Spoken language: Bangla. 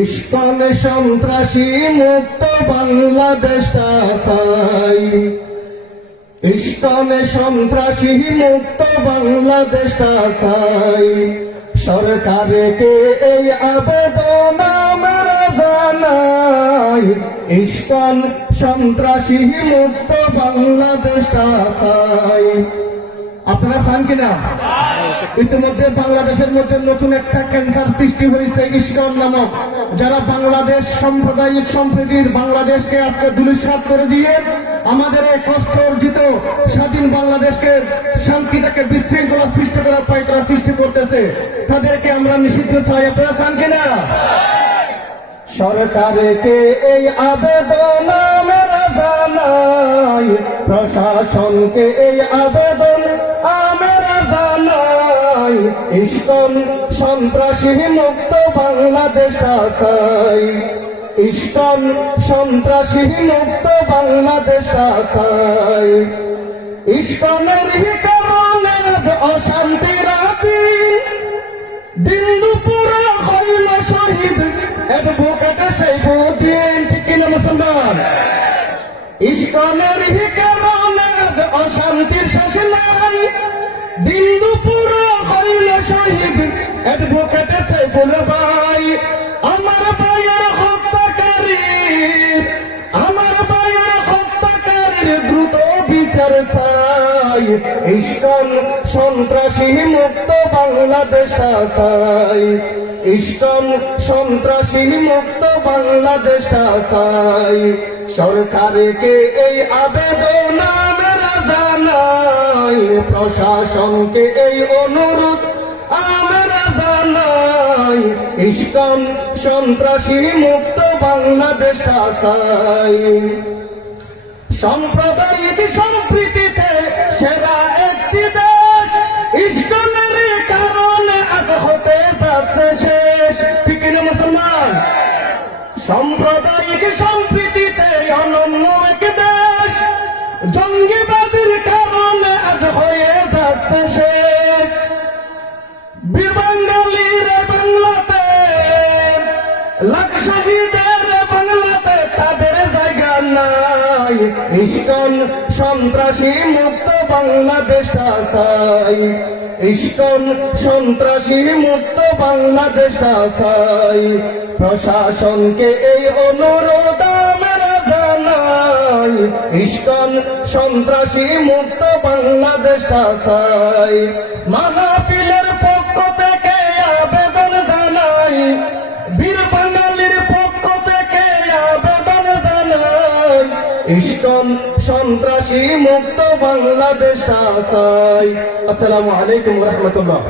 ইসকন সন্ত্রাসী মুক্ত বাংলাদেশ চাই, ইসকন সন্ত্রাসী মুক্ত বাংলাদেশ চাই। সরকারকে এই আবেদন আমরা জানাই, ইসকন সন্ত্রাসী মুক্ত বাংলাদেশ চাই। আপনারা চান কিনা? ইতিমধ্যে বাংলাদেশের মধ্যে নতুন একটা ক্যান্সার সৃষ্টি হয়েছে, ইসকন নামক, যারা বাংলাদেশ সাম্প্রদায়িক সম্প্রীতির বাংলাদেশকে আজকে ধূলিসাৎ করে দিয়ে আমাদের এই কষ্ট অর্জিত স্বাধীন বাংলাদেশকে শান্তিটাকে বিশৃঙ্খলা সৃষ্টি করার পায় তারা সৃষ্টি করতেছে। তাদেরকে আমরা নিষিদ্ধ চাই। আপনারা চান কিনা? সরকারকে এই আবেদন আমরা জানাই, প্রশাসনকে এই আবেদন আমরা জানাই, ইসকন সন্ত্রাসী মুক্ত বাংলাদেশ চাই, ইসকন সন্ত্রাসী মুক্ত বাংলাদেশ চাই। ইসকনের কারণে অশান্তি রাখি, দিন দুপুরে হইল শহীদ অ্যাডভোকেট সাইফুদ্দিন। ঠিক কিনা মুসলমান? ইসকনের কারণে অশান্তির শেষ নাই, দিন দুপুরে হইল শহীদ অ্যাডভোকেট সাইফুল ভাই। আমার ভাইয়ের হত্যাকারী, আমার ভাইয়ের হত্যাকারীর দ্রুত বিচার চাই, ইসকন সন্ত্রাসী মুক্ত বাংলাদেশ চাই, ইসকন সন্ত্রাসী মুক্ত বাংলাদেশ চাই। সরকারকে এই আবেদন আমরা জানাই, প্রশাসনকে এই অনুরোধ আমরা জানাই, ইসকন সন্ত্রাসী মুক্ত বাংলাদেশ চাই। সাম্প্রদায়িক সম্প্রীতিতে সেরা একটি দেশ, ইসকনের কারণে আজ হতে যাচ্ছে শেষ। ঠিক না মুসলমান? সাম্প্রদায়িক সম্প্রীতিতে অনন্য এক দেশ, জঙ্গিবাদের কারণে আজ হয়ে যাচ্ছে শেষ। বাঙালির বাংলাতে, লাখ শহীদের বাংলাতে তাদের জায়গা নাই, ইসকন সন্ত্রাসী মুক্ত বাংলাদেশ চাই, ইসকন সন্ত্রাসী মুক্ত বাংলাদেশ চাই। প্রশাসনকে এই অনুরোধ আমরা জানাই, ইসকন সন্ত্রাসী মুক্ত বাংলাদেশ চাই। মাহফিলের পক্ষ থেকে আবেদন জানাই, বীর বাঙালির পক্ষ থেকে আবেদন জানাই, ইসকন সন্ত্রাসী মুক্ত বাংলাদেশ চাই। আসসালামু আলাইকুম ওয়া রাহমাতুল্লাহ।